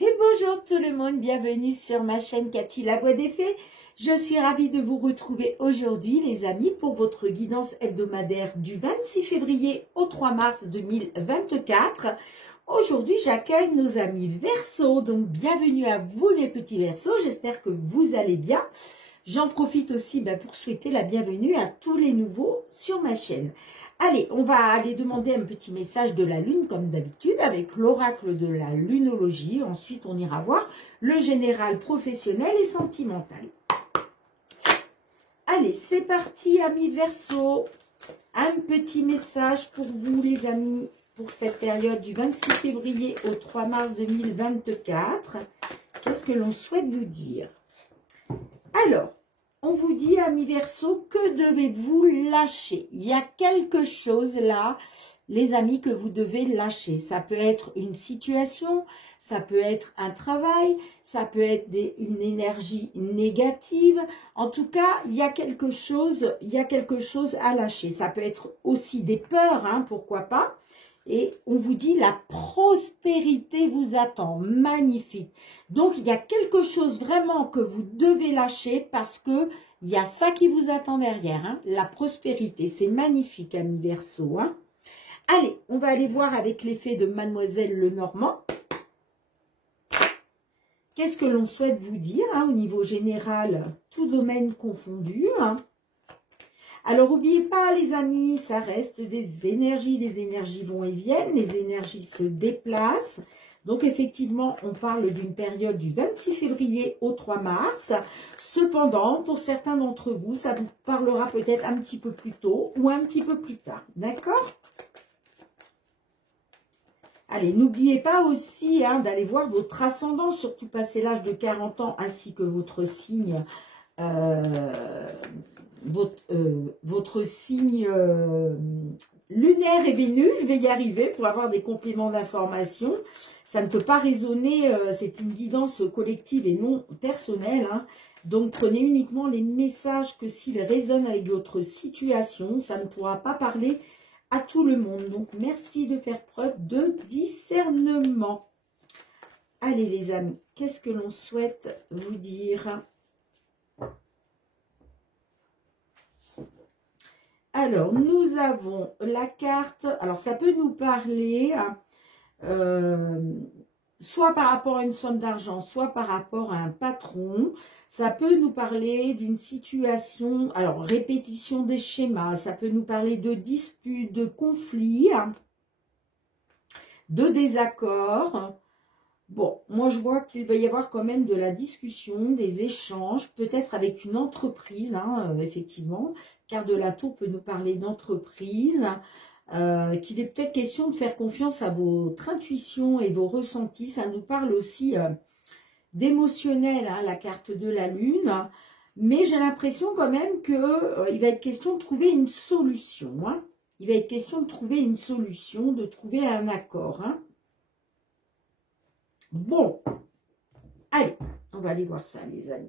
Et bonjour tout le monde, bienvenue sur ma chaîne Cathy la Voix des Fées. Je suis ravie de vous retrouver aujourd'hui les amis pour votre guidance hebdomadaire du 26 février au 3 mars 2024. Aujourd'hui j'accueille nos amis Verseaux, donc bienvenue à vous les petits Verseaux, j'espère que vous allez bien. J'en profite aussi pour souhaiter la bienvenue à tous les nouveaux sur ma chaîne. Allez, on va aller demander un petit message de la Lune, comme d'habitude, avec l'oracle de la lunologie. Ensuite, on ira voir le général professionnel et sentimental. Allez, c'est parti, amis Verseaux. Un petit message pour vous, les amis, pour cette période du 26 février au 3 mars 2024. Qu'est-ce que l'on souhaite vous dire? Alors, on vous dit, amis Verseaux, que devez-vous lâcher? Il y a quelque chose là, les amis, que vous devez lâcher. Ça peut être une situation, ça peut être un travail, ça peut être une énergie négative. En tout cas, il y a quelque chose à lâcher. Ça peut être aussi des peurs, hein, pourquoi pas. Et on vous dit, la prospérité vous attend. Magnifique. Donc, il y a quelque chose vraiment que vous devez lâcher parce que il y a ça qui vous attend derrière. Hein, la prospérité, c'est magnifique, amis Verseaux. Hein. Allez, on va aller voir avec l'effet de Mademoiselle Lenormand. Qu'est-ce que l'on souhaite vous dire hein, au niveau général, tout domaine confondu. Hein. Alors, n'oubliez pas, les amis, ça reste des énergies. Les énergies vont et viennent, les énergies se déplacent. Donc, effectivement, on parle d'une période du 26 février au 3 mars. Cependant, pour certains d'entre vous, ça vous parlera peut-être un petit peu plus tôt ou un petit peu plus tard. D'accord? Allez, n'oubliez pas aussi hein, d'aller voir votre ascendant, surtout passé l'âge de 40 ans, ainsi que votre signe votre signe lunaire et Vénus. Je vais y arriver pour avoir des compléments d'information. Ça ne peut pas résonner, c'est une guidance collective et non personnelle. Hein. Donc prenez uniquement les messages que s'ils résonnent avec votre situation, ça ne pourra pas parler à tout le monde. Donc merci de faire preuve de discernement. Allez les amis, qu'est-ce que l'on souhaite vous dire ? Alors, nous avons la carte, alors ça peut nous parler soit par rapport à une somme d'argent, soit par rapport à un patron. Ça peut nous parler d'une situation, alors répétition des schémas, ça peut nous parler de disputes, de conflits, de désaccords. Bon, moi je vois qu'il va y avoir quand même de la discussion, des échanges, peut-être avec une entreprise, hein, effectivement. Carte de la Tour peut nous parler d'entreprise, qu'il est peut-être question de faire confiance à votre intuition et vos ressentis. Ça nous parle aussi d'émotionnel, hein, la carte de la Lune. Mais j'ai l'impression quand même qu'il va être question de trouver une solution. Hein. Il va être question de trouver une solution, de trouver un accord. Hein. Bon, allez, on va aller voir ça, les amis.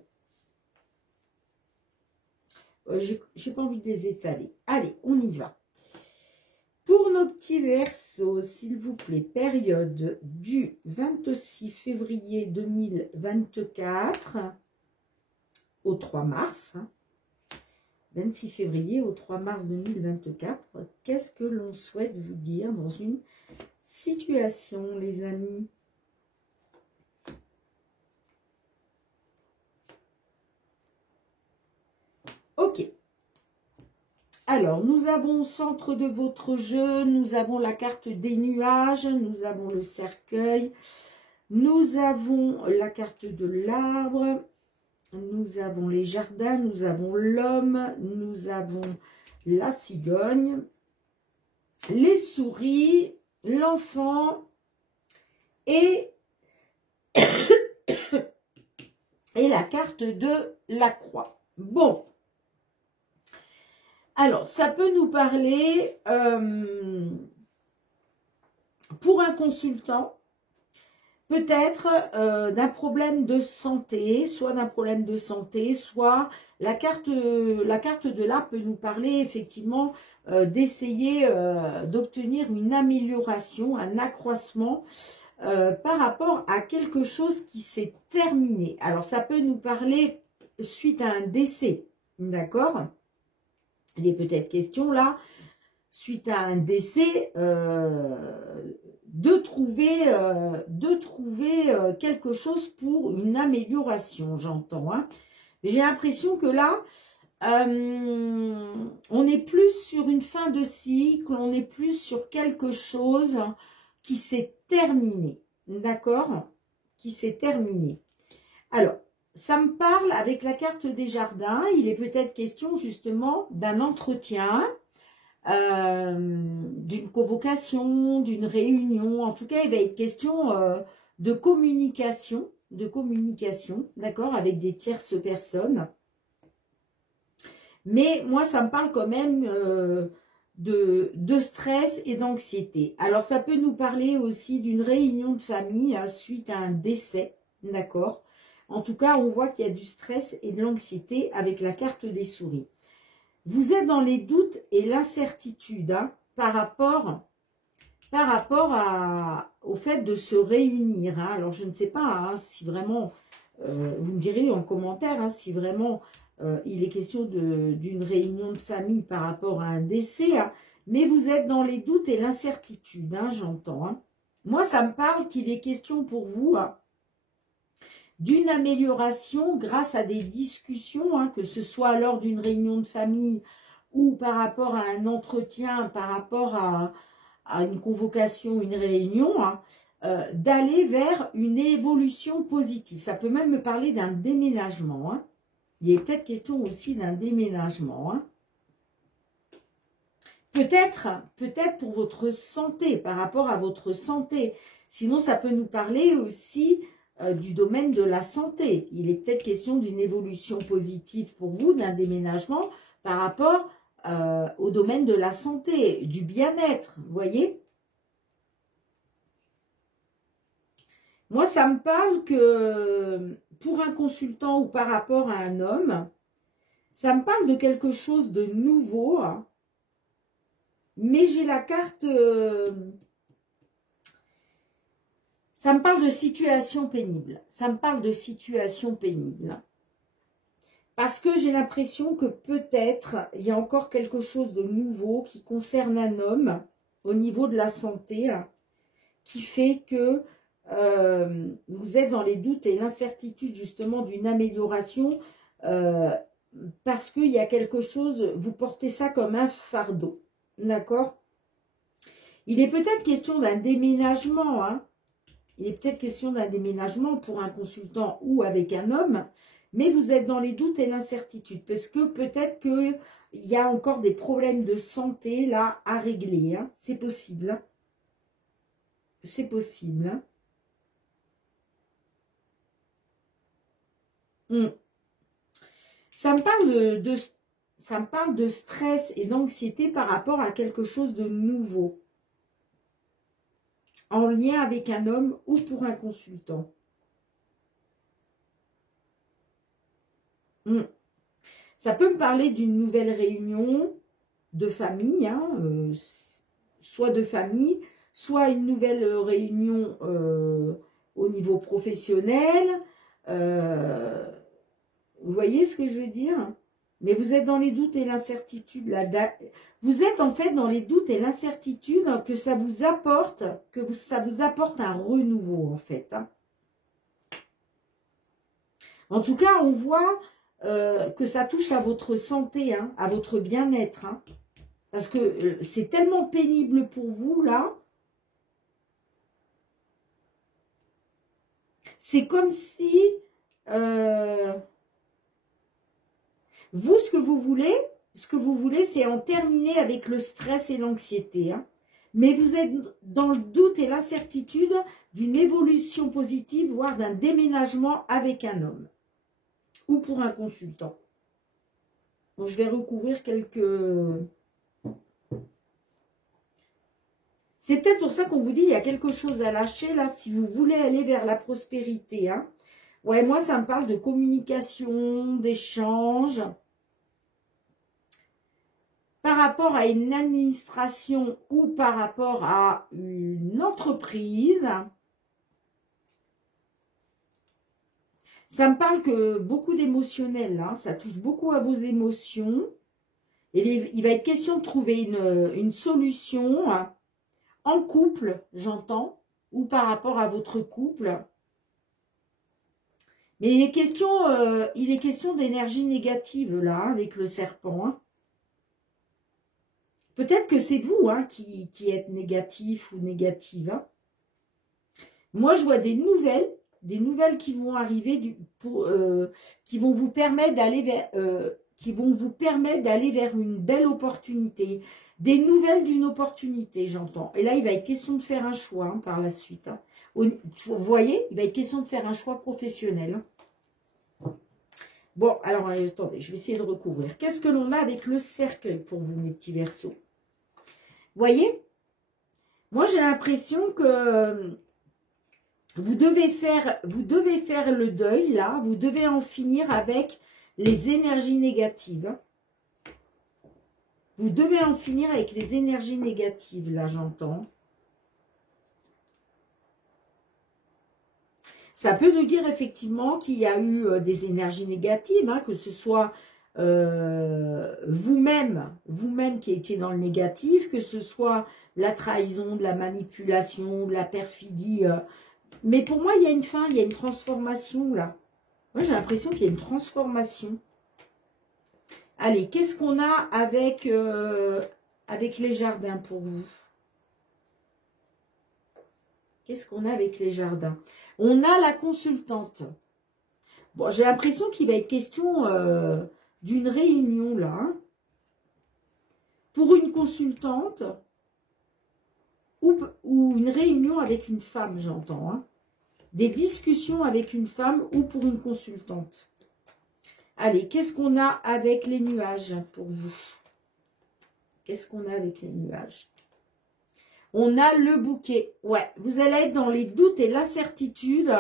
J'ai pas envie de les étaler. Allez, on y va. Pour nos petits Verseaux, s'il vous plaît, période du 26 février 2024 au 3 mars. 26 février au 3 mars 2024. Qu'est-ce que l'on souhaite vous dire dans une situation, les amis ? Ok. Alors, nous avons au centre de votre jeu, nous avons la carte des nuages, nous avons le cercueil, nous avons la carte de l'arbre, nous avons les jardins, nous avons l'homme, nous avons la cigogne, les souris, l'enfant et la carte de la croix. Bon. Alors, ça peut nous parler, pour un consultant, peut-être d'un problème de santé, soit d'un problème de santé, soit la carte de l'arbre peut nous parler effectivement d'essayer d'obtenir une amélioration, un accroissement par rapport à quelque chose qui s'est terminé. Alors, ça peut nous parler suite à un décès, d'accord? Il est peut-être question là, suite à un décès, de trouver quelque chose pour une amélioration, j'entends. Hein. J'ai l'impression que là, on est plus sur une fin de cycle, on est plus sur quelque chose qui s'est terminé, d'accord? Qui s'est terminé. Alors, ça me parle avec la carte des jardins, il est peut-être question justement d'un entretien, d'une convocation, d'une réunion, en tout cas il va être question de communication, d'accord, avec des tierces personnes. Mais moi ça me parle quand même de stress et d'anxiété. Alors ça peut nous parler aussi d'une réunion de famille suite à un décès, d'accord. En tout cas on voit qu'il y a du stress et de l'anxiété avec la carte des souris. Vous êtes dans les doutes et l'incertitude hein, par rapport au fait de se réunir. Hein. Alors, je ne sais pas hein, si vraiment, vous me direz en commentaire, hein, si vraiment il est question d'une réunion de famille par rapport à un décès. Hein, mais vous êtes dans les doutes et l'incertitude, hein, j'entends. Hein. Moi, ça me parle qu'il est question pour vous... Hein, d'une amélioration grâce à des discussions, hein, que ce soit lors d'une réunion de famille ou par rapport à un entretien, par rapport à une convocation, une réunion, hein, d'aller vers une évolution positive. Ça peut même me parler d'un déménagement. Hein. Il est peut-être question aussi d'un déménagement. Hein. Peut-être pour votre santé, par rapport à votre santé. Sinon, ça peut nous parler aussi... du domaine de la santé. Il est peut-être question d'une évolution positive pour vous, d'un déménagement par rapport au domaine de la santé, du bien-être, vous voyez. Moi, ça me parle que pour un consultant ou par rapport à un homme, ça me parle de quelque chose de nouveau, hein, mais j'ai la carte... ça me parle de situation pénible. Ça me parle de situation pénible. Parce que j'ai l'impression que peut-être il y a encore quelque chose de nouveau qui concerne un homme au niveau de la santé, qui fait que vous êtes dans les doutes et l'incertitude justement d'une amélioration parce qu'il y a quelque chose, vous portez ça comme un fardeau. D'accord? Il est peut-être question d'un déménagement, hein. Il est peut-être question d'un déménagement pour un consultant ou avec un homme, mais vous êtes dans les doutes et l'incertitude, parce que peut-être qu'il y a encore des problèmes de santé là à régler. Hein. C'est possible. Hein. C'est possible. Hein. Ça me parle de stress et d'anxiété par rapport à quelque chose de nouveau. En lien avec un homme ou pour un consultant. Ça peut me parler d'une nouvelle réunion de famille, hein, soit de famille, soit une nouvelle réunion au niveau professionnel. Vous voyez ce que je veux dire? Mais vous êtes dans les doutes et l'incertitude. Vous êtes en fait dans les doutes et l'incertitude que ça vous apporte, ça vous apporte un renouveau en fait. Hein. En tout cas, on voit que ça touche à votre santé, hein, à votre bien-être. Hein, parce que c'est tellement pénible pour vous là. C'est comme si... vous, ce que vous voulez, c'est en terminer avec le stress et l'anxiété. Hein. Mais vous êtes dans le doute et l'incertitude d'une évolution positive, voire d'un déménagement avec un homme. Ou pour un consultant. Bon, je vais recouvrir quelques... C'est peut-être pour ça qu'on vous dit, il y a quelque chose à lâcher, là, si vous voulez aller vers la prospérité. Hein. Ouais, moi, ça me parle de communication, d'échange... par rapport à une administration ou par rapport à une entreprise, Ça me parle que beaucoup d'émotionnel, là. Ça touche beaucoup à vos émotions. Et il va être question de trouver une solution en couple, j'entends, ou par rapport à votre couple. Mais il est question d'énergie négative, là, avec le serpent. Hein. Peut-être que c'est vous hein, qui êtes négatif ou négative. Hein. Moi, je vois des nouvelles qui vont arriver, qui vont vous permettre d'aller vers une belle opportunité. Des nouvelles d'une opportunité, j'entends. Et là, il va être question de faire un choix hein, par la suite. Hein. Vous voyez, il va être question de faire un choix professionnel. Bon, alors, attendez, je vais essayer de recouvrir. Qu'est-ce que l'on a avec le cercueil pour vous, mes petits Verseaux? Vous voyez? Moi, j'ai l'impression que vous devez faire le deuil, là. Vous devez en finir avec les énergies négatives. Vous devez en finir avec les énergies négatives, là, j'entends. Ça peut nous dire effectivement qu'il y a eu des énergies négatives, hein, que ce soit vous-même qui étiez dans le négatif, que ce soit la trahison, de la manipulation, de la perfidie. Mais pour moi, il y a une fin, il y a une transformation là. Moi, j'ai l'impression qu'il y a une transformation. Allez, qu'est-ce qu'on a avec les jardins pour vous? Qu'est-ce qu'on a avec les jardins? On a la consultante. Bon, j'ai l'impression qu'il va être question d'une réunion là. Hein, pour une consultante ou une réunion avec une femme, j'entends. Hein, des discussions avec une femme ou pour une consultante. Allez, qu'est-ce qu'on a avec les nuages pour vous? Qu'est-ce qu'on a avec les nuages? On a le bouquet. Ouais, vous allez être dans les doutes et l'incertitude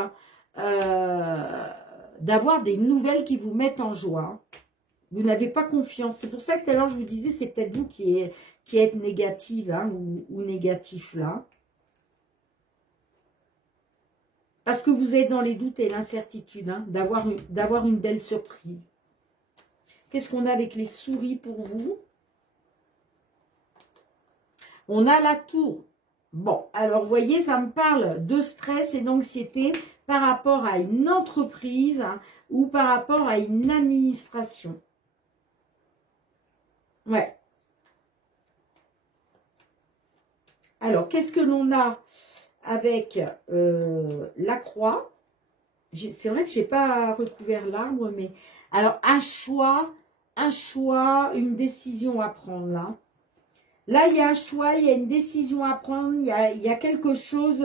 d'avoir des nouvelles qui vous mettent en joie. Vous n'avez pas confiance. C'est pour ça que tout à l'heure, je vous disais, c'est peut-être vous qui êtes négative hein, ou négatif là. Parce que vous êtes dans les doutes et l'incertitude hein, d'avoir une belle surprise. Qu'est-ce qu'on a avec les souris pour vous? On a la tour. Bon, alors vous voyez, ça me parle de stress et d'anxiété par rapport à une entreprise hein, ou par rapport à une administration. Ouais. Alors, qu'est-ce que l'on a avec la croix? C'est vrai que je n'ai pas recouvert l'arbre, mais... Alors, un choix, une décision à prendre là. Là, il y a un choix, il y a une décision à prendre, il y a quelque chose...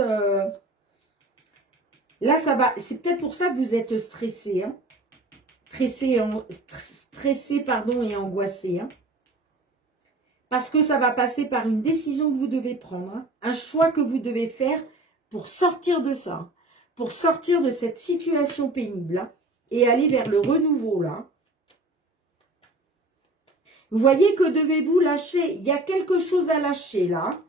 Là, ça va... C'est peut-être pour ça que vous êtes stressé, hein. Stressé, pardon, et angoissé, hein. Parce que ça va passer par une décision que vous devez prendre, hein. Un choix que vous devez faire pour sortir de ça, pour sortir de cette situation pénible, hein, et aller vers le renouveau, là. Vous voyez que devez-vous lâcher? Il y a quelque chose à lâcher là,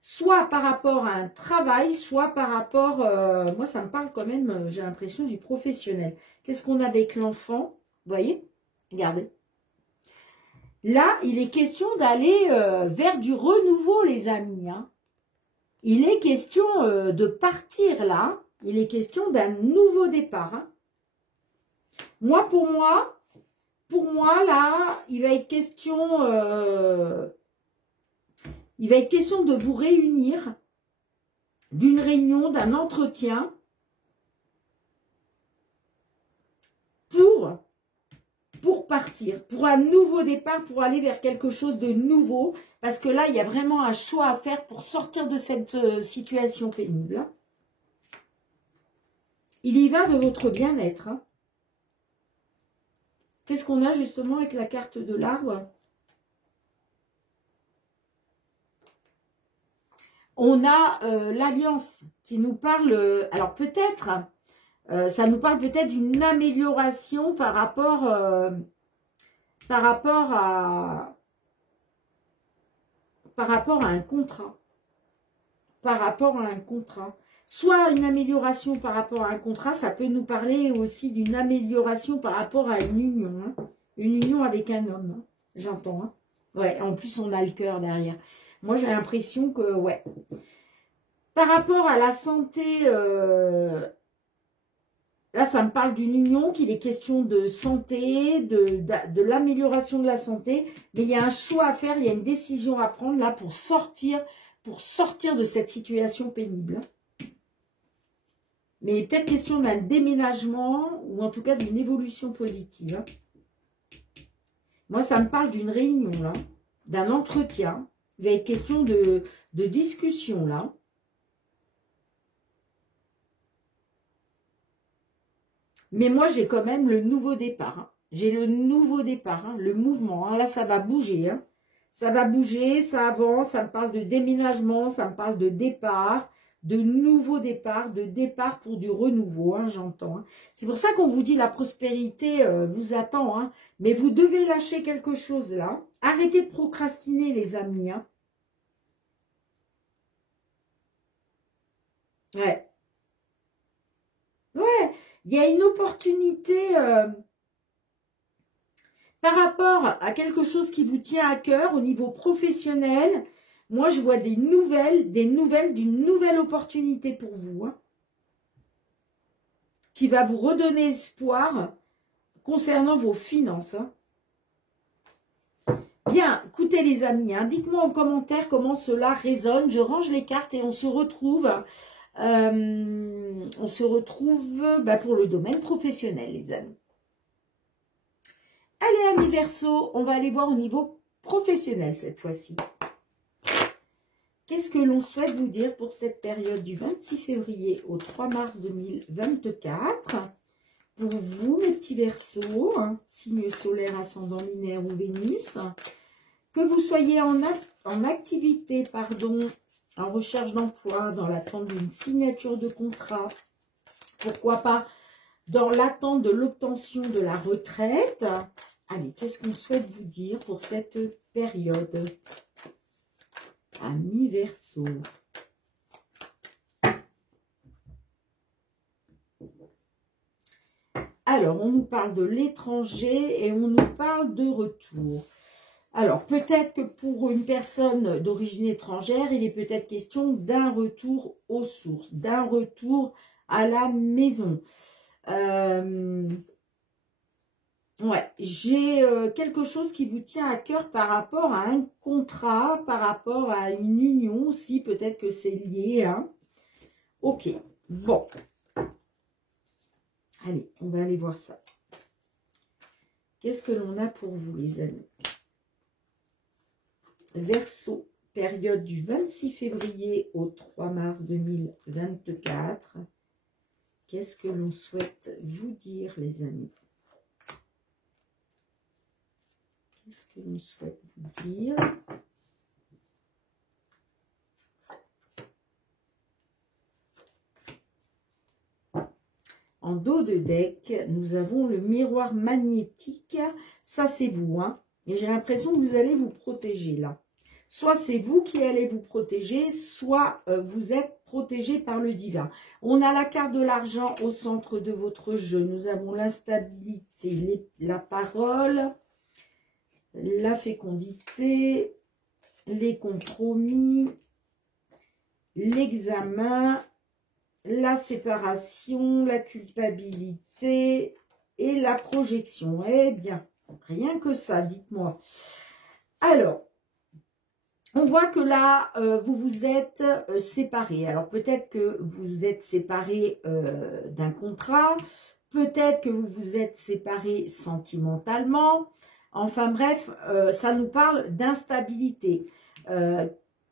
soit par rapport à un travail, soit par rapport, moi ça me parle quand même, j'ai l'impression du professionnel. Qu'est-ce qu'on a avec l'enfant? Vous voyez? Regardez. Là, il est question d'aller vers du renouveau, les amis. Hein. Il est question de partir là, il est question d'un nouveau départ. Hein. Moi, pour moi, là, il va être question de vous réunir, d'une réunion, d'un entretien, pour partir, pour un nouveau départ, pour aller vers quelque chose de nouveau, parce que là, il y a vraiment un choix à faire pour sortir de cette situation pénible. Hein. Il y va de votre bien-être. Hein. Qu'est-ce qu'on a justement avec la carte de l'arbre? On a l'alliance qui nous parle, alors peut-être, ça nous parle peut-être d'une amélioration par rapport à un contrat. Par rapport à un contrat. Soit une amélioration par rapport à un contrat, ça peut nous parler aussi d'une amélioration par rapport à une union. Hein. Une union avec un homme, hein. J'entends. Hein. Ouais, en plus on a le cœur derrière. Moi j'ai l'impression que, ouais. Par rapport à la santé, là ça me parle d'une union, qu'il est question de santé, de l'amélioration de la santé. Mais il y a un choix à faire, il y a une décision à prendre là pour sortir de cette situation pénible. Mais il est peut-être question d'un déménagement ou en tout cas d'une évolution positive. Moi, ça me parle d'une réunion, là, d'un entretien. Il va être question de discussion, là. Mais moi, j'ai quand même le nouveau départ. Hein. J'ai le nouveau départ, hein, le mouvement. Hein. Là, ça va bouger. Hein. Ça va bouger, ça avance, ça me parle de déménagement, ça me parle de départ. De nouveau départ, de départ pour du renouveau, hein, j'entends. Hein. C'est pour ça qu'on vous dit la prospérité vous attend, hein, mais vous devez lâcher quelque chose là. Arrêtez de procrastiner les amis. Hein. Ouais. Ouais, il y a une opportunité par rapport à quelque chose qui vous tient à cœur au niveau professionnel. Moi, je vois des nouvelles d'une nouvelle opportunité pour vous. Hein, qui va vous redonner espoir concernant vos finances. Hein. Bien, écoutez les amis, hein, dites-moi en commentaire comment cela résonne. Je range les cartes et on se retrouve pour le domaine professionnel, les amis. Allez, amis Verseau, on va aller voir au niveau professionnel cette fois-ci. Qu'est-ce que l'on souhaite vous dire pour cette période du 26 février au 3 mars 2024 ? Pour vous, mes petits Verseaux, hein, signe solaire, ascendant lunaire ou Vénus, que vous soyez en activité, en recherche d'emploi, dans l'attente d'une signature de contrat, pourquoi pas dans l'attente de l'obtention de la retraite. Allez, qu'est-ce qu'on souhaite vous dire pour cette période ? Amis Verseau. Alors, on nous parle de l'étranger et on nous parle de retour. Alors, peut-être que pour une personne d'origine étrangère, il est peut-être question d'un retour aux sources, d'un retour à la maison. Ouais, j'ai quelque chose qui vous tient à cœur par rapport à un contrat, par rapport à une union aussi, peut-être que c'est lié. Hein. Ok, bon. Allez, on va aller voir ça. Qu'est-ce que l'on a pour vous, les amis? Verseau, période du 26 février au 3 mars 2024. Qu'est-ce que l'on souhaite vous dire, les amis? Qu'est-ce que l'on souhaite vous dire? En dos de deck, nous avons le miroir magnétique. Ça, c'est vous. Hein. Et j'ai l'impression que vous allez vous protéger là. Soit c'est vous qui allez vous protéger, soit vous êtes protégé par le divin. On a la carte de l'argent au centre de votre jeu. Nous avons l'instabilité, la parole, la fécondité, les compromis, l'examen, la séparation, la culpabilité et la projection. Eh bien, rien que ça, dites-moi. Alors, on voit que là, vous vous êtes séparés. Alors, peut-être que vous êtes séparés d'un contrat. Peut-être que vous vous êtes séparés sentimentalement. Enfin, bref, ça nous parle d'instabilité.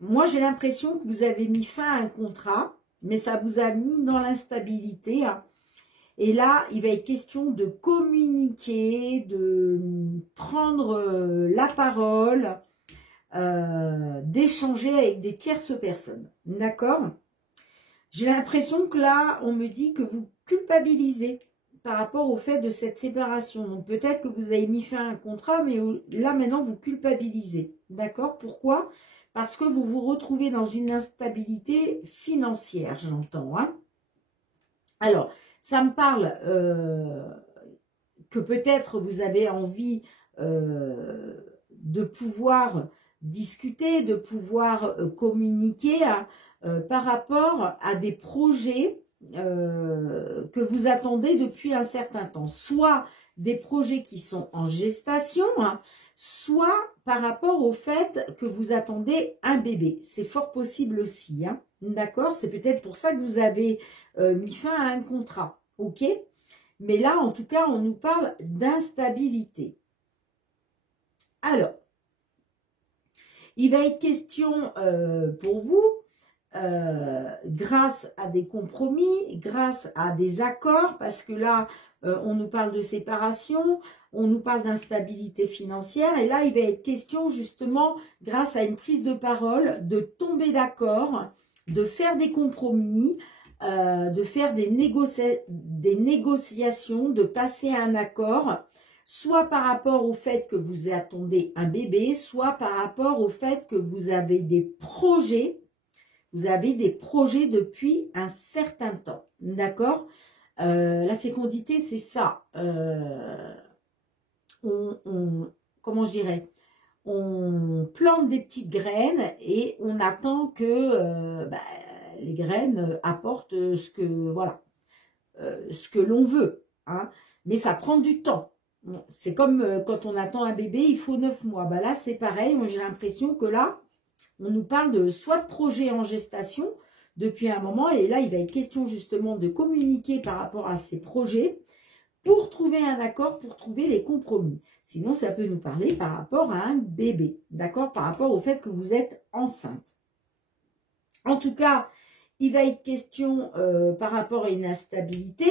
Moi, j'ai l'impression que vous avez mis fin à un contrat, mais ça vous a mis dans l'instabilité. Hein. Et là, il va être question de communiquer, de prendre la parole, d'échanger avec des tierces personnes. D'accord? J'ai l'impression que là, on me dit que vous culpabilisez par rapport au fait de cette séparation. Donc, peut-être que vous avez mis fin à un contrat, mais là, maintenant, vous culpabilisez. D'accord? Pourquoi? parce que vous vous retrouvez dans une instabilité financière, j'entends. Hein. Alors, ça me parle que peut-être vous avez envie de pouvoir discuter, de pouvoir communiquer hein, par rapport à des projets que vous attendez depuis un certain temps. Soit des projets qui sont en gestation, hein, soit par rapport au fait que vous attendez un bébé. C'est fort possible aussi, hein, d'accord? C'est peut-être pour ça que vous avez mis fin à un contrat, ok? Mais là, en tout cas, on nous parle d'instabilité. Alors, il va être question pour vous, grâce à des compromis, grâce à des accords, parce que là, on nous parle de séparation, on nous parle d'instabilité financière, et là, il va être question justement, grâce à une prise de parole, de tomber d'accord, de faire des compromis, de faire des négociations, de passer à un accord, soit par rapport au fait que vous attendez un bébé, soit par rapport au fait que vous avez des projets depuis un certain temps, d'accord? La fécondité, c'est ça. Comment je dirais? On plante des petites graines et on attend que les graines apportent ce que voilà, ce que l'on veut. Hein. Mais ça prend du temps. C'est comme quand on attend un bébé, il faut 9 mois. Bah là, c'est pareil. J'ai l'impression que là, on nous parle de soit de projets en gestation depuis un moment, et là, il va être question justement de communiquer par rapport à ces projets pour trouver un accord, pour trouver les compromis. Sinon, ça peut nous parler par rapport à un bébé, d'accord? Par rapport au fait que vous êtes enceinte. En tout cas, il va être question par rapport à une instabilité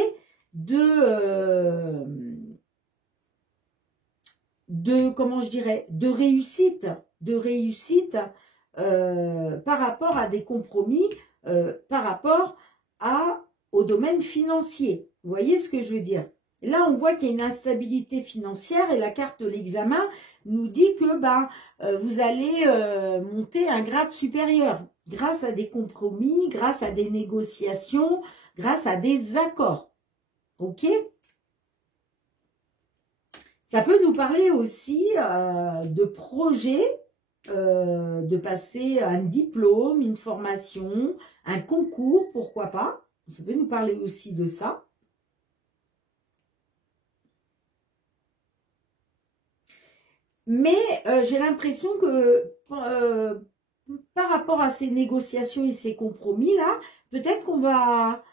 comment je dirais, de réussite par rapport à des compromis, par rapport au domaine financier. Vous voyez ce que je veux dire? Là, on voit qu'il y a une instabilité financière et la carte de l'examen nous dit que vous allez monter un grade supérieur grâce à des compromis, grâce à des négociations, grâce à des accords. Ok? Ça peut nous parler aussi de projets, de passer un diplôme, une formation, un concours, pourquoi pas. Ça peut nous parler aussi de ça. Mais j'ai l'impression que par rapport à ces négociations et ces compromis-là, peut-être qu'on va,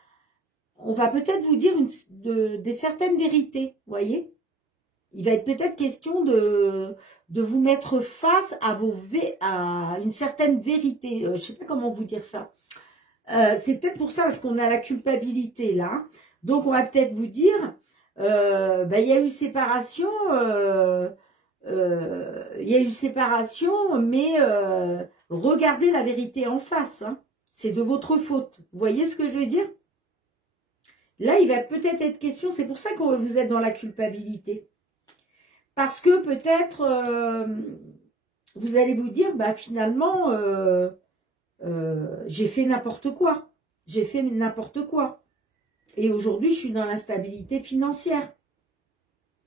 peut-être vous dire des certaines vérités, vous voyez. Il va être peut-être question de vous mettre face à une certaine vérité. Je ne sais pas comment vous dire ça. C'est peut-être pour ça, parce qu'on a la culpabilité là. Donc, on va peut-être vous dire, il y a eu séparation, mais regardez la vérité en face. Hein. C'est de votre faute. Vous voyez ce que je veux dire? Là, il va peut-être être question, c'est pour ça que vous êtes dans la culpabilité. Parce que peut-être, vous allez vous dire, finalement, j'ai fait n'importe quoi. J'ai fait n'importe quoi. Et aujourd'hui, je suis dans l'instabilité financière.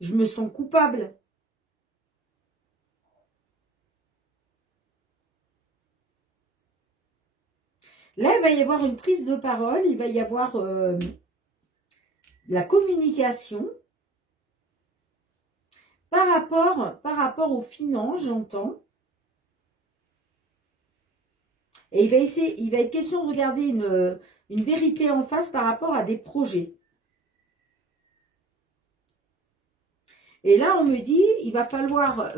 Je me sens coupable. Là, il va y avoir une prise de parole, il va y avoir la communication par rapport aux finances, j'entends. Et il va être question de regarder une vérité en face par rapport à des projets. Et là, on me dit, il va falloir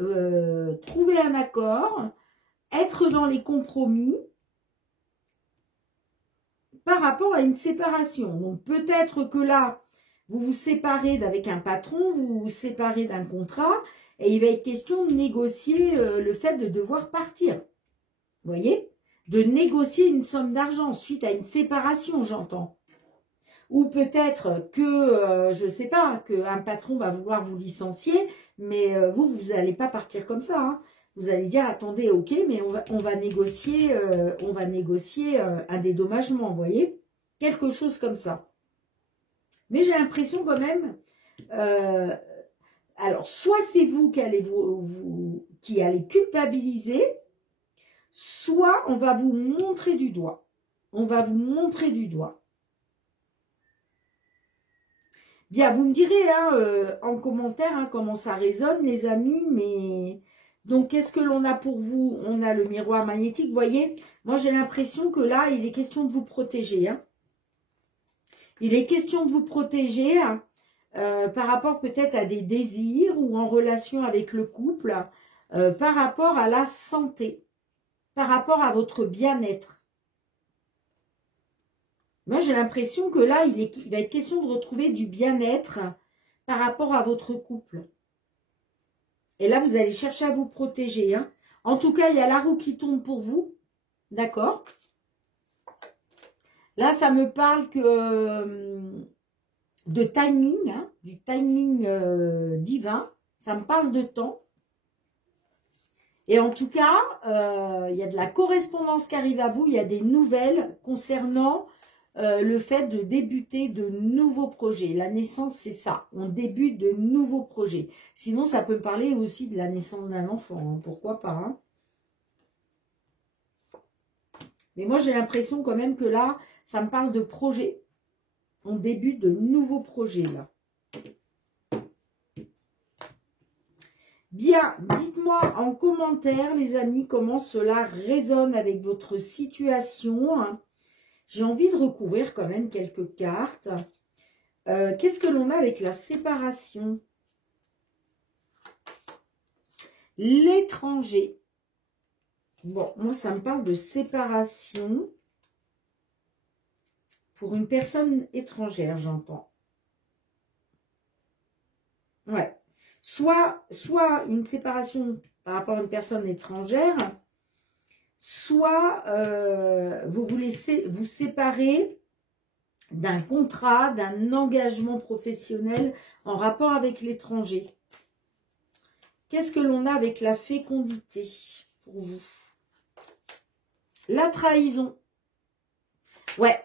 trouver un accord, être dans les compromis par rapport à une séparation. Donc, peut-être que là, vous vous séparez d'avec un patron, vous vous séparez d'un contrat, et il va être question de négocier le fait de devoir partir. Vous voyez? De négocier une somme d'argent suite à une séparation, j'entends. Ou peut-être que, je ne sais pas, qu'un patron va vouloir vous licencier, mais vous n'allez pas partir comme ça. Hein. Vous allez dire, attendez, ok, mais on va négocier un dédommagement, vous voyez? Quelque chose comme ça. Mais j'ai l'impression quand même, alors, soit c'est vous qui allez qui allez culpabiliser, soit on va vous montrer du doigt. On va vous montrer du doigt. Bien, vous me direz en commentaire comment ça résonne, les amis, mais... Donc, qu'est-ce que l'on a pour vous? On a le miroir magnétique, vous voyez? Moi, j'ai l'impression que là, il est question de vous protéger. Il est question de vous protéger par rapport peut-être à des désirs ou en relation avec le couple, par rapport à la santé, par rapport à votre bien-être. Moi, j'ai l'impression que là, il va être question de retrouver du bien-être par rapport à votre couple. Et là, vous allez chercher à vous protéger. En tout cas, il y a la roue qui tourne pour vous. D'accord? Là, ça me parle de timing, du timing divin. Ça me parle de temps. Et en tout cas, il y a de la correspondance qui arrive à vous. Il y a des nouvelles concernant le fait de débuter de nouveaux projets. La naissance, c'est ça. On débute de nouveaux projets. Sinon, ça peut me parler aussi de la naissance d'un enfant. Pourquoi pas, Mais moi, j'ai l'impression quand même que là, ça me parle de projet. On débute de nouveaux projets, là. Bien, dites-moi en commentaire, les amis, comment cela résonne avec votre situation. J'ai envie de recouvrir quand même quelques cartes. Qu'est-ce que l'on a avec la séparation? L'étranger. Bon, moi, ça me parle de séparation pour une personne étrangère, j'entends. Ouais. Soit une séparation par rapport à une personne étrangère, soit vous voulez vous séparer d'un contrat, d'un engagement professionnel en rapport avec l'étranger. Qu'est-ce que l'on a avec la fécondité pour vous? La trahison. Ouais,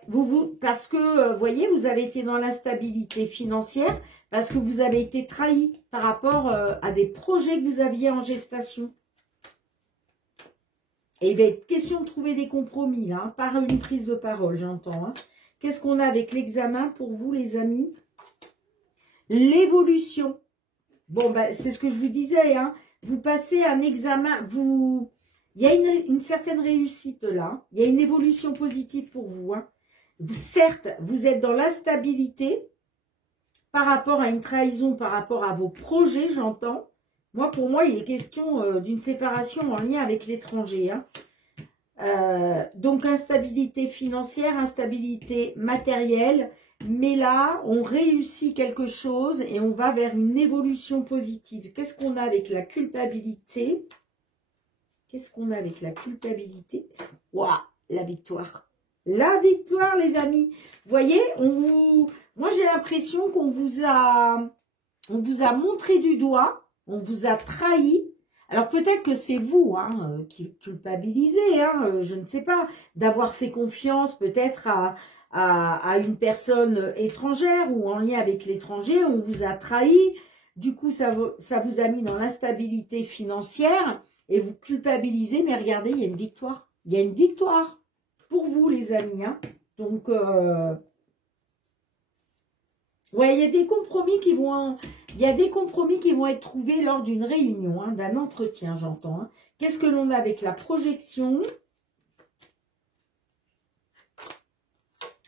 parce que, vous voyez, vous avez été dans l'instabilité financière, parce que vous avez été trahi par rapport à des projets que vous aviez en gestation. Et il va être question de trouver des compromis, là, par une prise de parole, j'entends. Qu'est-ce qu'on a avec l'examen pour vous, les amis? L'évolution. Bon, ben, c'est ce que je vous disais, Vous passez un examen, il y a une certaine réussite là. Il y a une évolution positive pour vous. Certes, vous êtes dans l'instabilité par rapport à une trahison, par rapport à vos projets, j'entends. Pour moi, il est question d'une séparation en lien avec l'étranger. Donc, instabilité financière, instabilité matérielle. Mais là, on réussit quelque chose et on va vers une évolution positive. Qu'est-ce qu'on a avec la culpabilité? Qu'est-ce qu'on a avec la culpabilité? Waouh, la victoire. La victoire, les amis. Vous voyez, moi, j'ai l'impression qu'on vous a montré du doigt, on vous a trahi. Alors, peut-être que c'est vous qui culpabilisez, je ne sais pas, d'avoir fait confiance peut-être à une personne étrangère ou en lien avec l'étranger, on vous a trahi. Du coup, ça vous a mis dans l'instabilité financière. Et vous culpabilisez, mais regardez, il y a une victoire. Il y a une victoire pour vous, les amis. Donc, ouais, il y a des compromis qui vont être trouvés lors d'une réunion, d'un entretien, j'entends. Qu'est-ce que l'on a avec la projection?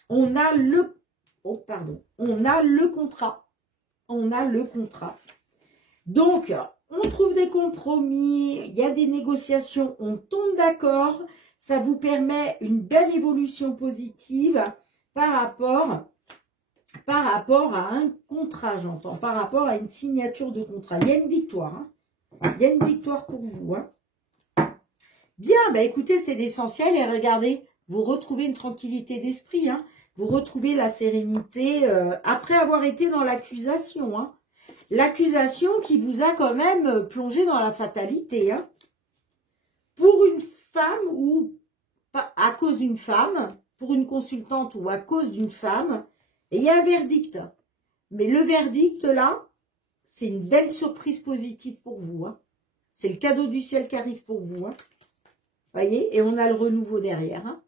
On a le contrat. On a le contrat. Donc, on trouve des compromis, il y a des négociations, on tombe d'accord. Ça vous permet une belle évolution positive par rapport à un contrat, j'entends, par rapport à une signature de contrat. Il y a une victoire. Il y a une victoire pour vous. Bien, écoutez, c'est l'essentiel. Et regardez, vous retrouvez une tranquillité d'esprit. Vous retrouvez la sérénité après avoir été dans l'accusation. L'accusation qui vous a quand même plongé dans la fatalité. pour une femme ou pas à cause d'une femme, pour une consultante ou à cause d'une femme, et il y a un verdict. Mais le verdict, là, c'est une belle surprise positive pour vous. Hein. C'est le cadeau du ciel qui arrive pour vous. Hein. Voyez, et on a le renouveau derrière. Hein,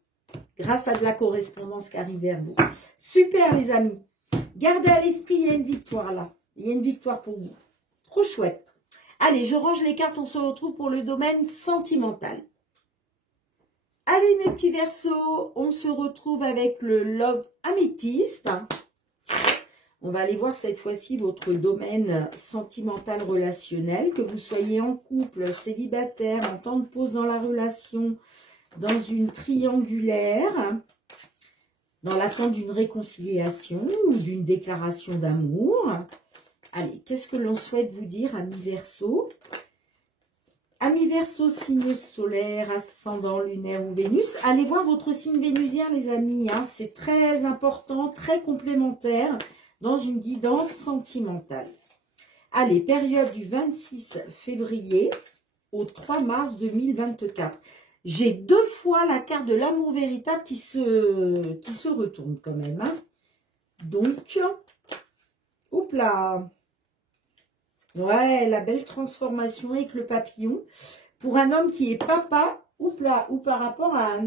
grâce à de la correspondance qui arrive vers vous. Super, les amis. Gardez à l'esprit, il y a une victoire là. Il y a une victoire pour vous. Trop chouette. Allez, je range les cartes. On se retrouve pour le domaine sentimental. Allez, mes petits Verseaux, on se retrouve avec le Love Améthyste. On va aller voir cette fois-ci votre domaine sentimental relationnel, que vous soyez en couple, célibataire, en temps de pause dans la relation, dans une triangulaire, dans l'attente d'une réconciliation ou d'une déclaration d'amour. Allez, qu'est-ce que l'on souhaite vous dire, amis Verseaux? Amis Verseaux, signe solaire, ascendant lunaire ou Vénus. Allez voir votre signe vénusien, les amis. Hein, c'est très important, très complémentaire dans une guidance sentimentale. Allez, période du 26 février au 3 mars 2024. J'ai 2 fois la carte de l'amour véritable qui se retourne quand même. Hein. Donc, hop là. Ouais, la belle transformation avec le papillon. Pour un homme qui est papa, hop là, ou par rapport à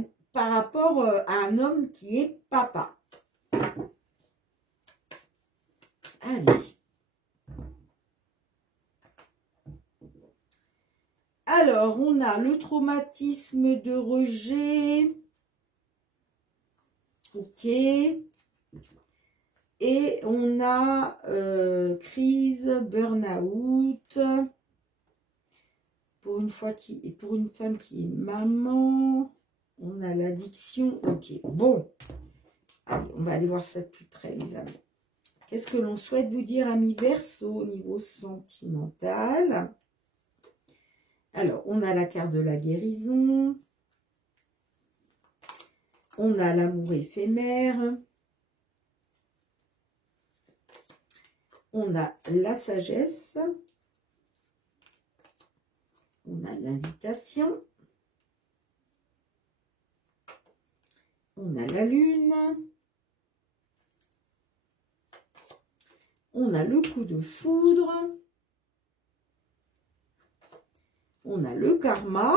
un homme qui est papa. Allez. Alors, on a le traumatisme de rejet. Ok. Et on a crise, burn-out. Pour une femme qui est maman. On a l'addiction. Ok. Bon. Allez, on va aller voir ça de plus près, les amis. Qu'est-ce que l'on souhaite vous dire, amis Verseaux, au niveau sentimental? Alors, on a la carte de la guérison. On a l'amour éphémère. On a la sagesse. On a l'invitation. On a la lune. On a le coup de foudre. On a le karma.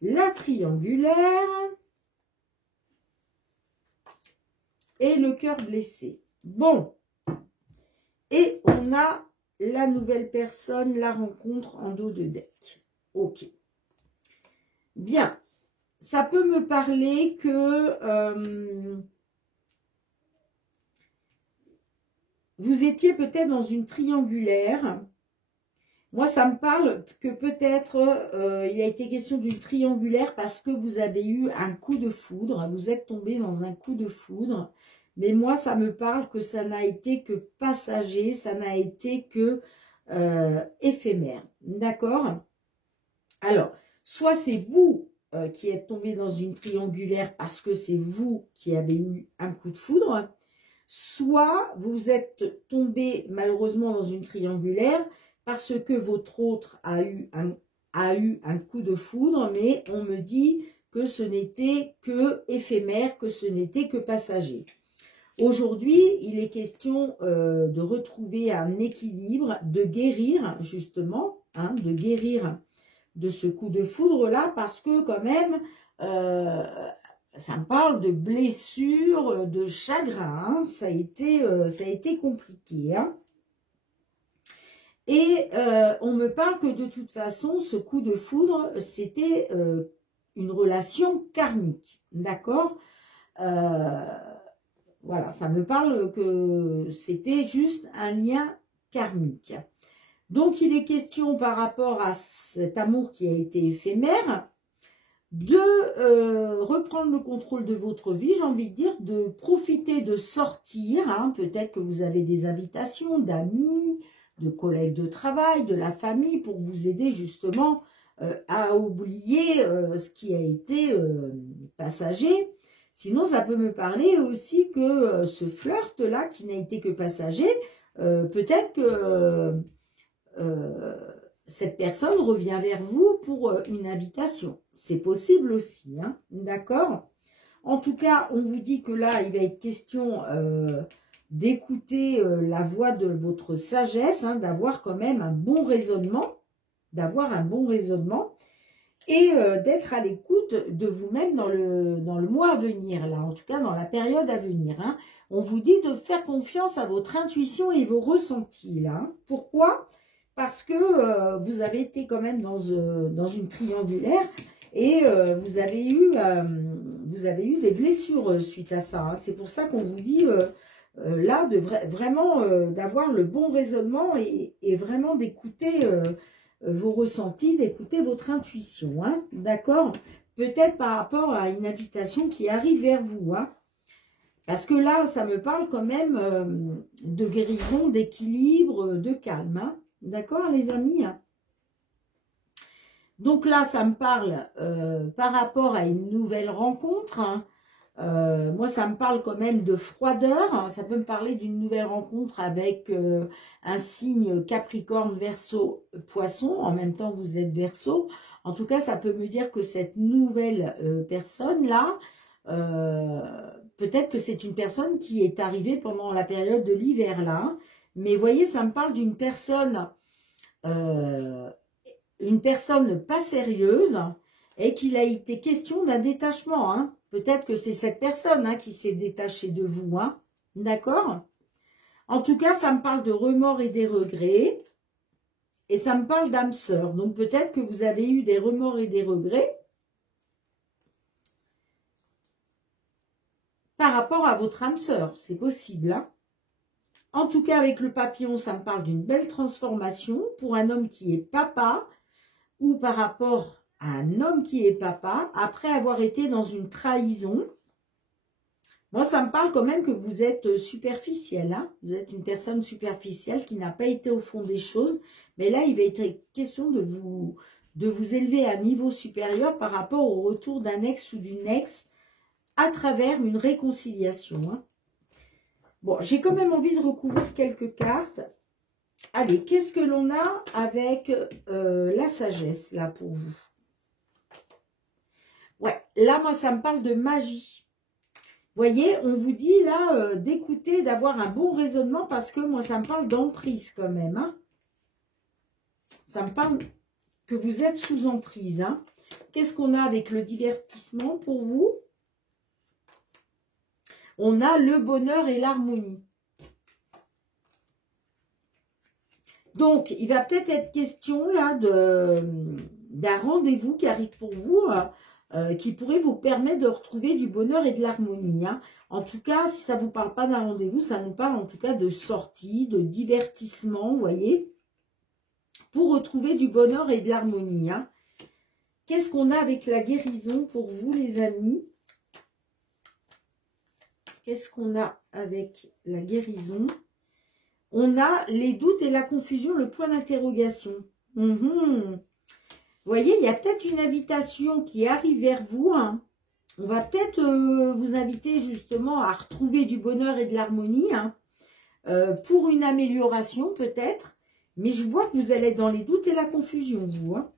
La triangulaire. Et le cœur blessé. Bon. Et on a la nouvelle personne, la rencontre en dos de deck. Ok. Bien. Ça peut me parler que vous étiez peut-être dans une triangulaire. Moi, ça me parle que peut-être il a été question d'une triangulaire parce que vous avez eu un coup de foudre. Vous êtes tombé dans un coup de foudre. Mais moi, ça me parle que ça n'a été que passager. Ça n'a été que éphémère. D'accord? Alors, soit c'est vous qui êtes tombé dans une triangulaire parce que c'est vous qui avez eu un coup de foudre. Soit vous êtes tombé malheureusement dans une triangulaire parce que votre autre a eu un coup de foudre, mais on me dit que ce n'était que éphémère, que ce n'était que passager. Aujourd'hui, il est question de retrouver un équilibre, de guérir justement, hein, de guérir de ce coup de foudre-là, parce que quand même, ça me parle de blessures, de chagrin, hein. Ça a été compliqué. Hein. Et on me parle que de toute façon, ce coup de foudre, c'était une relation karmique. D'accord? Voilà, ça me parle que c'était juste un lien karmique. Donc, il est question par rapport à cet amour qui a été éphémère, de reprendre le contrôle de votre vie, j'ai envie de dire, de profiter de sortir. Hein, peut-être que vous avez des invitations d'amis, de collègues de travail, de la famille, pour vous aider justement à oublier ce qui a été passager. Sinon, ça peut me parler aussi que ce flirt-là, qui n'a été que passager, peut-être que cette personne revient vers vous pour une invitation. C'est possible aussi, hein, d'accord? En tout cas, on vous dit que là, il va être question d'écouter la voix de votre sagesse, hein, d'avoir quand même un bon raisonnement, et d'être à l'écoute de vous-même dans le mois à venir, là, en tout cas dans la période à venir. Hein. On vous dit de faire confiance à votre intuition et vos ressentis, là. Hein. Pourquoi? Parce que vous avez été quand même dans une triangulaire et vous avez eu des blessures suite à ça. Hein. C'est pour ça qu'on vous dit là de vraiment d'avoir le bon raisonnement et vraiment d'écouter vos ressentis, d'écouter votre intuition, hein, d'accord? Peut-être par rapport à une invitation qui arrive vers vous, hein, parce que là, ça me parle quand même de guérison, d'équilibre, de calme, hein, d'accord les amis, hein? Donc là, ça me parle par rapport à une nouvelle rencontre, hein. Moi, ça me parle quand même de froideur. Hein. Ça peut me parler d'une nouvelle rencontre avec un signe Capricorne, Verseau, Poisson. En même temps, vous êtes Verseau. En tout cas, ça peut me dire que cette nouvelle personne-là, peut-être que c'est une personne qui est arrivée pendant la période de l'hiver, là. Hein. Mais vous voyez, ça me parle d'une personne pas sérieuse et qu'il a été question d'un détachement, hein. Peut-être que c'est cette personne hein, qui s'est détachée de vous, hein. D'accord? En tout cas, ça me parle de remords et des regrets. Et ça me parle d'âme sœur. Donc peut-être que vous avez eu des remords et des regrets par rapport à votre âme sœur. C'est possible, hein. En tout cas, avec le papillon, ça me parle d'une belle transformation pour un homme qui est papa ou par rapport à un homme qui est papa, après avoir été dans une trahison. Moi, ça me parle quand même que vous êtes superficiel. Hein. Vous êtes une personne superficielle qui n'a pas été au fond des choses. Mais là, il va être question de vous élever à un niveau supérieur par rapport au retour d'un ex ou d'une ex à travers une réconciliation. Hein. Bon, j'ai quand même envie de recouvrir quelques cartes. Allez, qu'est-ce que l'on a avec la sagesse, là, pour vous? Ouais, là, moi, ça me parle de magie. Vous voyez, on vous dit, là, d'écouter, d'avoir un bon raisonnement, parce que moi, ça me parle d'emprise, quand même. Hein. Ça me parle que vous êtes sous emprise. Hein. Qu'est-ce qu'on a avec le divertissement, pour vous? On a le bonheur et l'harmonie. Donc, il va peut-être être question, là, d'un rendez-vous qui arrive pour vous, qui pourrait vous permettre de retrouver du bonheur et de l'harmonie. Hein. En tout cas, si ça ne vous parle pas d'un rendez-vous, ça nous parle en tout cas de sortie, de divertissement, vous voyez, pour retrouver du bonheur et de l'harmonie. Hein. Qu'est-ce qu'on a avec la guérison pour vous, les amis? Qu'est-ce qu'on a avec la guérison? On a les doutes et la confusion, le point d'interrogation. Vous voyez, il y a peut-être une invitation qui arrive vers vous. Hein. On va peut-être vous inviter justement à retrouver du bonheur et de l'harmonie. Hein, pour une amélioration peut-être. Mais je vois que vous allez être dans les doutes et la confusion, vous. Hein.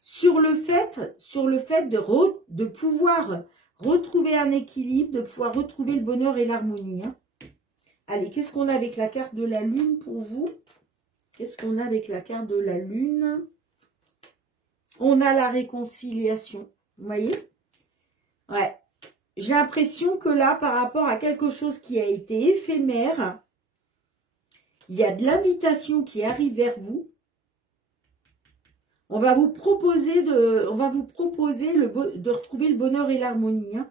Sur le fait de pouvoir retrouver un équilibre, de pouvoir retrouver le bonheur et l'harmonie. Hein. Allez, qu'est-ce qu'on a avec la carte de la Lune pour vous? Qu'est-ce qu'on a avec la carte de la Lune? On a la réconciliation. Vous voyez? Ouais. J'ai l'impression que là, par rapport à quelque chose qui a été éphémère, il y a de l'invitation qui arrive vers vous. On va vous proposer de retrouver le bonheur et l'harmonie. Hein.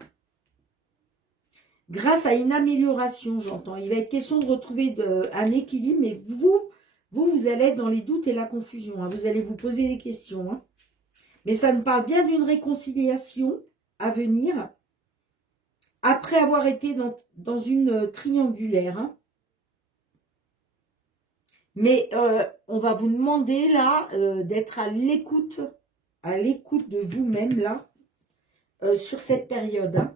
Grâce à une amélioration, j'entends. Il va être question de retrouver un équilibre, mais vous allez être dans les doutes et la confusion. Hein. Vous allez vous poser des questions. Hein. Mais ça me parle bien d'une réconciliation à venir, après avoir été dans une triangulaire. Hein. Mais on va vous demander là d'être à l'écoute de vous-même là, sur cette période. Hein.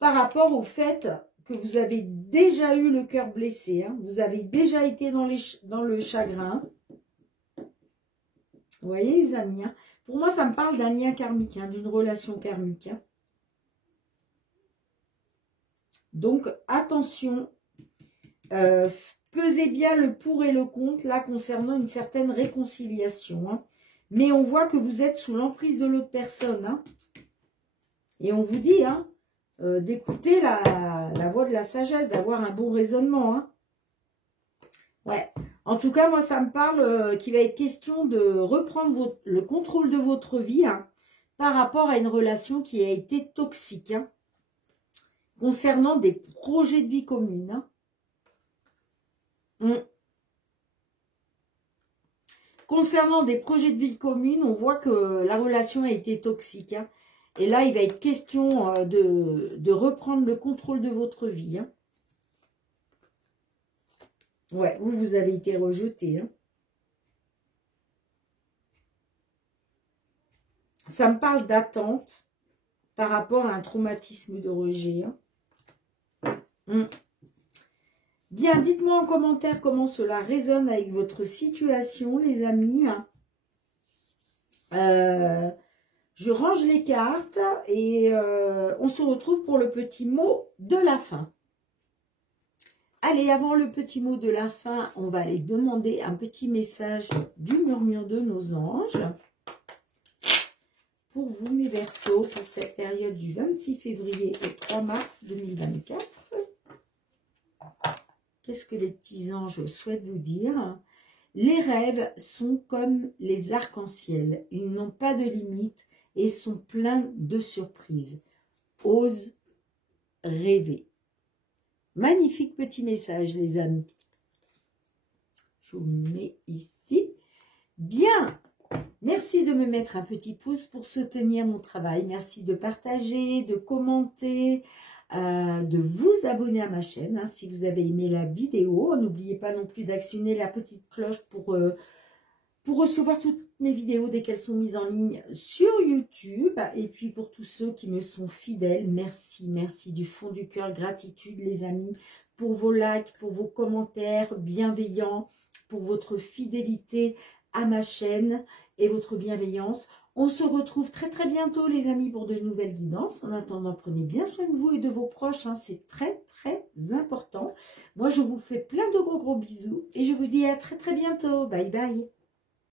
Par rapport au fait que vous avez déjà eu le cœur blessé. Hein. Vous avez déjà été dans le chagrin. Vous voyez les amis, hein. Pour moi, ça me parle d'un lien karmique, hein, d'une relation karmique. Hein. Donc, attention, pesez bien le pour et le contre, là, concernant une certaine réconciliation. Hein. Mais on voit que vous êtes sous l'emprise de l'autre personne. Hein. Et on vous dit hein, d'écouter la voix de la sagesse, d'avoir un bon raisonnement. Hein. Ouais. En tout cas, moi, ça me parle qu'il va être question de reprendre le contrôle de votre vie hein, par rapport à une relation qui a été toxique. Hein. Concernant des projets de vie communes. Hein. Concernant des projets de vie communes, on voit que la relation a été toxique. Hein. Et là, il va être question de reprendre le contrôle de votre vie. Hein. Ouais, vous avez été rejeté. Hein. Ça me parle d'attente par rapport à un traumatisme de rejet. Hein. Bien, dites-moi en commentaire comment cela résonne avec votre situation, les amis. Je range les cartes et on se retrouve pour le petit mot de la fin. Allez, avant le petit mot de la fin, on va aller demander un petit message du murmure de nos anges. Pour vous, mes Verseaux, pour cette période du 26 février au 3 mars 2024. Qu'est-ce que les petits anges souhaitent vous dire? Les rêves sont comme les arcs-en-ciel. Ils n'ont pas de limite et sont pleins de surprises. Ose rêver. Magnifique petit message, les amis. Je vous mets ici. Bien. Merci de me mettre un petit pouce pour soutenir mon travail. Merci de partager, de commenter, de vous abonner à ma chaîne hein, si vous avez aimé la vidéo. N'oubliez pas non plus d'actionner la petite cloche pour recevoir toutes mes vidéos dès qu'elles sont mises en ligne sur YouTube. Et puis pour tous ceux qui me sont fidèles, merci, merci du fond du cœur, gratitude les amis, pour vos likes, pour vos commentaires bienveillants, pour votre fidélité à ma chaîne et votre bienveillance. On se retrouve très très bientôt les amis pour de nouvelles guidances. En attendant, prenez bien soin de vous et de vos proches, hein, c'est très très important. Moi je vous fais plein de gros bisous et je vous dis à très très bientôt. Bye bye.